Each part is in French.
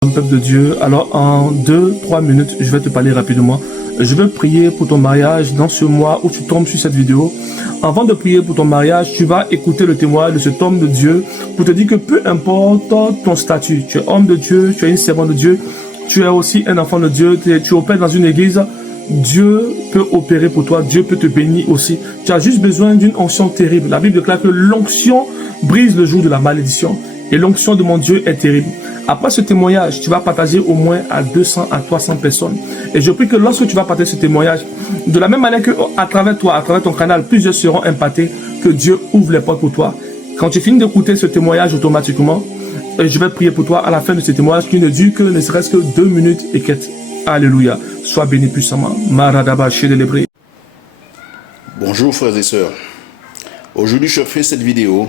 Peuple de Dieu, alors en 2-3 minutes, je vais te parler rapidement. Je vais prier pour ton mariage dans ce mois où tu tombes sur cette vidéo. Avant de prier pour ton mariage, tu vas écouter le témoignage de cet homme de Dieu pour te dire que peu importe ton statut, tu es homme de Dieu, tu es une servante de Dieu, tu es aussi un enfant de Dieu, tu opères dans une église, Dieu peut opérer pour toi, Dieu peut te bénir aussi. Tu as juste besoin d'une onction terrible. La Bible déclare que l'onction brise le joug de la malédiction. Et l'onction de mon Dieu est terrible. Après ce témoignage, tu vas partager au moins à 200 à 300 personnes. Et je prie que lorsque tu vas partager ce témoignage, de la même manière que à travers toi, à travers ton canal, plusieurs seront impactés, que Dieu ouvre les portes pour toi. Quand tu finis d'écouter ce témoignage automatiquement, je vais prier pour toi à la fin de ce témoignage qui ne dure que ne serait-ce que 2 minutes et quelques. Alléluia. Sois béni puissamment. Maradaba Chédélébré. Bonjour frères et sœurs. Aujourd'hui, je fais cette vidéo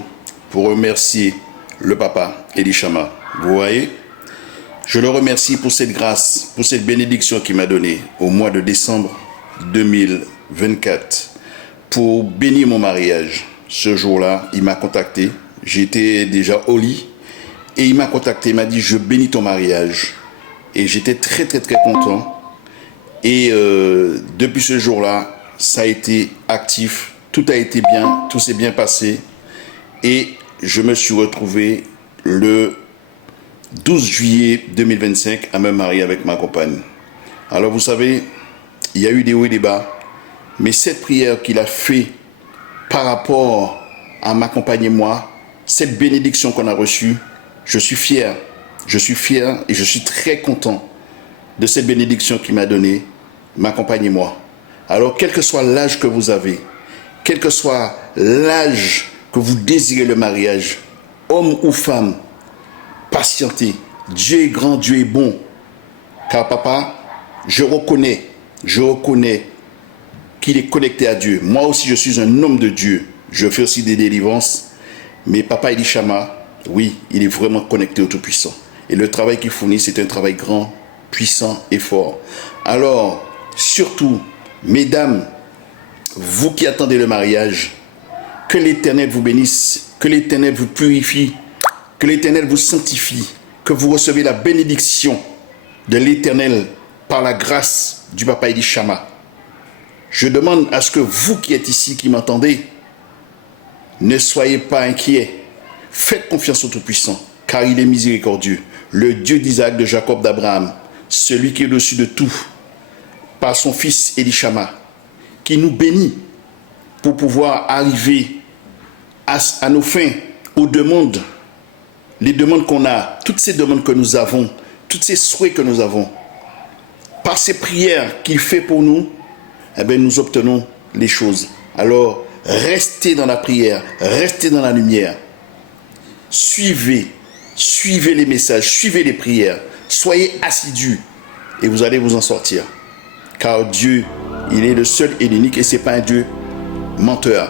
pour remercier le papa Eli Chama. Vous voyez, je le remercie pour cette grâce, pour cette bénédiction qu'il m'a donnée au mois de décembre 2024 pour bénir mon mariage. Ce jour-là, il m'a contacté. J'étais déjà au lit et il m'a contacté. Il m'a dit, je bénis ton mariage. Et j'étais très content. Et depuis ce jour-là, ça a été actif. Tout a été bien, tout s'est bien passé. Et je me suis retrouvé le 12 juillet 2025 à me marier avec ma compagne. Alors vous savez, il y a eu des hauts et des bas, mais cette prière qu'il a fait par rapport à ma compagne et moi, cette bénédiction qu'on a reçue, je suis fier et je suis très content de cette bénédiction qu'il m'a donnée, ma compagne et moi. Alors quel que soit l'âge que vous avez, quel que soit l'âge que vous désirez le mariage, homme ou femme, patientez. Dieu est grand, Dieu est bon. Car papa, je reconnais qu'il est connecté à Dieu. Moi aussi, je suis un homme de Dieu. Je fais aussi des délivrances. Mais papa Eli Chama, oui, il est vraiment connecté au Tout-Puissant. Et le travail qu'il fournit, c'est un travail grand, puissant et fort. Alors, surtout, mesdames, vous qui attendez le mariage, que l'Éternel vous bénisse, que l'Éternel vous purifie, que l'Éternel vous sanctifie, que vous recevez la bénédiction de l'Éternel par la grâce du papa Eli Chama. Je demande à ce que vous qui êtes ici, qui m'entendez, ne soyez pas inquiets. Faites confiance au Tout-Puissant, car il est miséricordieux. Le Dieu d'Isaac, de Jacob, d'Abraham, celui qui est au-dessus de tout, par son fils Eli Chama, qui nous bénit pour pouvoir arriver à nos fins, aux demandes, les demandes qu'on a, toutes ces demandes que nous avons, tous ces souhaits que nous avons. Par ces prières qu'il fait pour nous, eh bien, nous obtenons les choses. Alors, restez dans la prière, restez dans la lumière. Suivez les messages, suivez les prières. Soyez assidus et vous allez vous en sortir. Car Dieu, il est le seul et l'unique et ce n'est pas un Dieu menteur.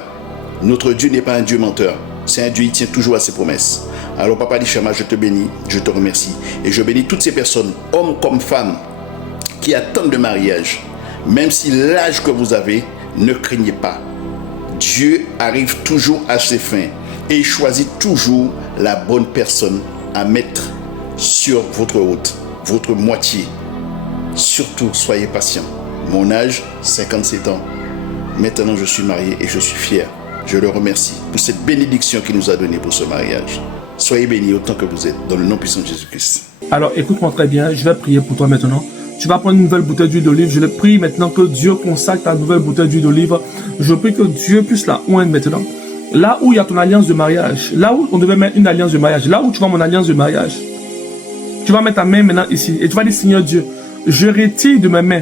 Notre Dieu n'est pas un Dieu menteur. C'est un Dieu, il tient toujours à ses promesses. Alors papa Eli Chama, je te bénis, je te remercie. Et je bénis toutes ces personnes, hommes comme femmes, qui attendent le mariage. Même si l'âge que vous avez, ne craignez pas. Dieu arrive toujours à ses fins. Et il choisit toujours la bonne personne à mettre sur votre route, votre moitié. Surtout, soyez patient. Mon âge, 57 ans. Maintenant, je suis marié et je suis fier. Je le remercie pour cette bénédiction qu'il nous a donnée pour ce mariage. Soyez bénis autant que vous êtes, dans le nom puissant de Jésus-Christ. Alors écoute-moi très bien, je vais prier pour toi maintenant. Tu vas prendre une nouvelle bouteille d'huile d'olive. Je le prie maintenant que Dieu consacre ta nouvelle bouteille d'huile d'olive. Je prie que Dieu puisse la oindre maintenant. Là où il y a ton alliance de mariage, là où on devait mettre une alliance de mariage, là où tu vois mon alliance de mariage, tu vas mettre ta main maintenant ici et tu vas dire, Seigneur Dieu, je retire de mes mains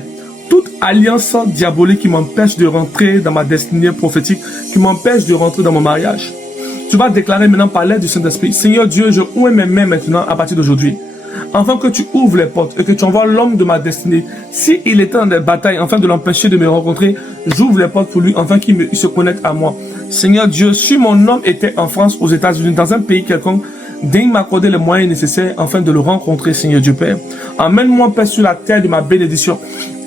toute alliance diabolique qui m'empêche de rentrer dans ma destinée prophétique, qui m'empêche de rentrer dans mon mariage. Tu vas déclarer maintenant par l'aide du Saint-Esprit, Seigneur Dieu, je ouvre mes mains maintenant à partir d'aujourd'hui. Afin que tu ouvres les portes et que tu envoies l'homme de ma destinée. S'il était dans des batailles, afin de l'empêcher de me rencontrer, j'ouvre les portes pour lui, afin qu'il se connecte à moi. Seigneur Dieu, si mon homme était en France, aux États-Unis, dans un pays quelconque, Daigne m'accorder les moyens nécessaires afin de le rencontrer, Seigneur Dieu Père. Emmène-moi, Père, sur la terre de ma bénédiction.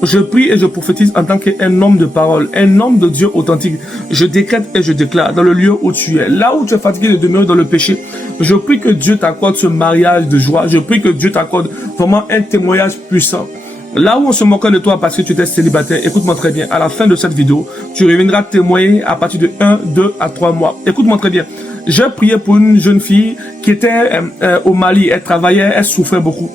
Je prie et je prophétise en tant qu'un homme de parole, un homme de Dieu authentique. Je décrète et je déclare dans le lieu où tu es, là où tu es fatigué de demeurer dans le péché. Je prie que Dieu t'accorde ce mariage de joie. Je prie que Dieu t'accorde vraiment un témoignage puissant. Là où on se moquait de toi parce que tu étais célibataire, écoute-moi très bien. À la fin de cette vidéo, tu reviendras témoigner à partir de 1, 2 à 3 mois. Écoute-moi très bien. J'ai prié pour une jeune fille qui était au Mali. Elle travaillait, elle souffrait beaucoup.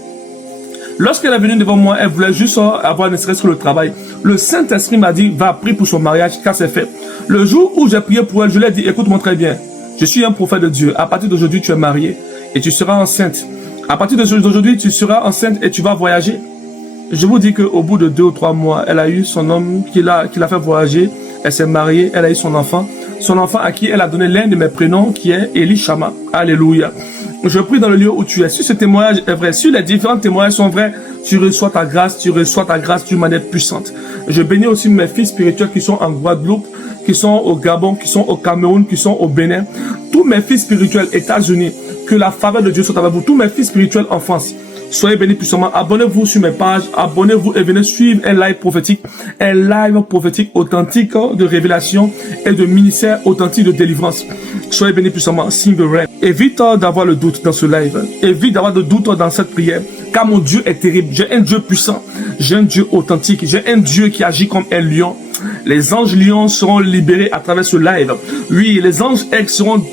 Lorsqu'elle est venue devant moi, elle voulait juste avoir ne serait-ce que le travail. Le Saint-Esprit m'a dit, va prier pour son mariage, car c'est fait. Le jour où j'ai prié pour elle, je lui ai dit, écoute-moi très bien. Je suis un prophète de Dieu. À partir d'aujourd'hui, tu es mariée et tu seras enceinte. À partir d'aujourd'hui, tu seras enceinte et tu vas voyager. Je vous dis qu'au bout de 2 ou 3 mois, elle a eu son homme qui l'a fait voyager. Elle s'est mariée, elle a eu son enfant. Son enfant à qui elle a donné l'un de mes prénoms qui est Elishama. Alléluia. Je prie dans le lieu où tu es. Si ce témoignage est vrai, si les différents témoignages sont vrais, tu reçois ta grâce d'une manière puissante. Je bénis aussi mes fils spirituels qui sont en Guadeloupe, qui sont au Gabon, qui sont au Cameroun, qui sont au Bénin. Tous mes fils spirituels États-Unis, que la faveur de Dieu soit avec vous. Tous mes fils spirituels en France. Soyez bénis puissamment. Abonnez-vous sur mes pages. Abonnez-vous et venez suivre un live prophétique authentique de révélation et de ministère authentique de délivrance. Soyez bénis puissamment. Simberem. Évite d'avoir le doute dans ce live. Évite d'avoir le doute dans cette prière. Car mon Dieu est terrible. J'ai un Dieu puissant. J'ai un Dieu authentique. J'ai un Dieu qui agit comme un lion. Les anges lions seront libérés à travers ce live. Oui, les anges X seront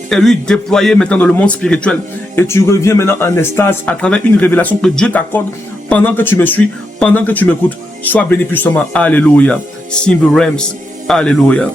déployés maintenant dans le monde spirituel. Et tu reviens maintenant en extase à travers une révélation que Dieu t'accorde pendant que tu me suis, pendant que tu m'écoutes. Sois béni puissamment. Alléluia. Simberem. Alléluia.